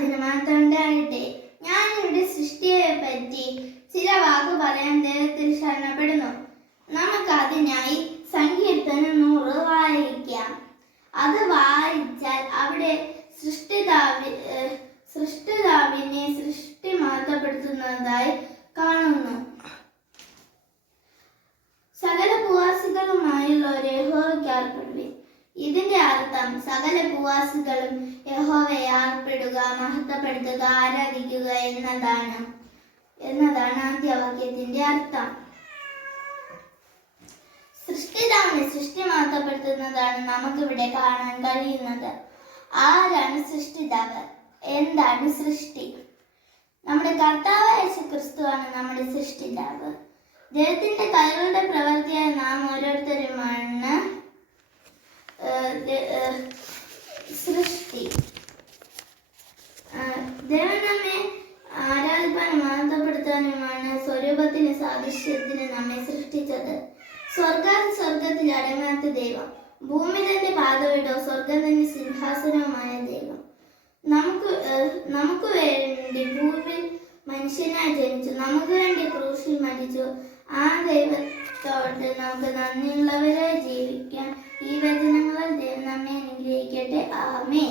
നാമത്തിന് മാത്രം ഉണ്ടാകട്ടെ. ഞാനിവിടെ സൃഷ്ടിയെ പറ്റി ചില വാക്ക് പറയാൻ ദൈവത്തിൽ ശരണപ്പെടുന്നു. നമുക്ക് അതിനായി സങ്കീർത്തനം 100 വായിക്കാം. അത് വായിച്ചാൽ അവിടെ സൃഷ്ടിതാവിനെ സൃഷ്ടി മഹത്വപ്പെടുത്തുന്നതായി കാണുന്നു. സകല ഭൂവാസികളുമായുള്ളവരെ യഹോവയ്ക്ക് ആർപ്പെടുവിൻ. ഇതിന്റെ അർത്ഥം സകല ഭൂവാസികളും യഹോവയെ ആർപ്പെടുക, മഹത്വപ്പെടുത്തുക, ആരാധിക്കുക എന്നതാണ് ആദ്യവാക്യത്തിന്റെ അർത്ഥം. സൃഷ്ടിതാവിനെ സൃഷ്ടി മഹത്വപ്പെടുത്തുന്നതാണ് നമുക്കിവിടെ കാണാൻ കഴിയുന്നത്. ആരാണ് സൃഷ്ടിതാവ്? എന്താണ് സൃഷ്ടി? നമ്മുടെ കർത്താവായ യേശുക്രിസ്തുവാണ് നമ്മുടെ സൃഷ്ടിതാവ്. ദൈവത്തിന്റെ കൈകളുടെ പ്രവൃത്തിയായ നാം ഓരോരുത്തരുമാണ് സൃഷ്ടി. ദൈവം നമ്മെ ആരാധിപ്പാനും മഹത്വപ്പെടുത്താനുമാണ് സ്വരൂപത്തിന് സാദൃശ്യത്തിന് നമ്മെ സൃഷ്ടിച്ചത്. സ്വർഗത്തിൽ അടങ്ങാത്ത ദൈവം, ഭൂമി തന്നെ പാതവിടോ സ്വർഗം തന്നെ സിംഹാസനവുമായ ദൈവം നമുക്ക് വേണ്ടി ഭൂമിയിൽ മനുഷ്യനായി ജനിച്ചു, നമുക്ക് വേണ്ടി ക്രൂശിൽ മരിച്ചു. ആ ദൈവത്തോട് നമുക്ക് നന്ദിയുള്ളവരായി ജീവിക്കാൻ ഈ വചനങ്ങളിൽ ദൈവം നമ്മെ അനുഗ്രഹിക്കട്ടെ. ആമേൻ.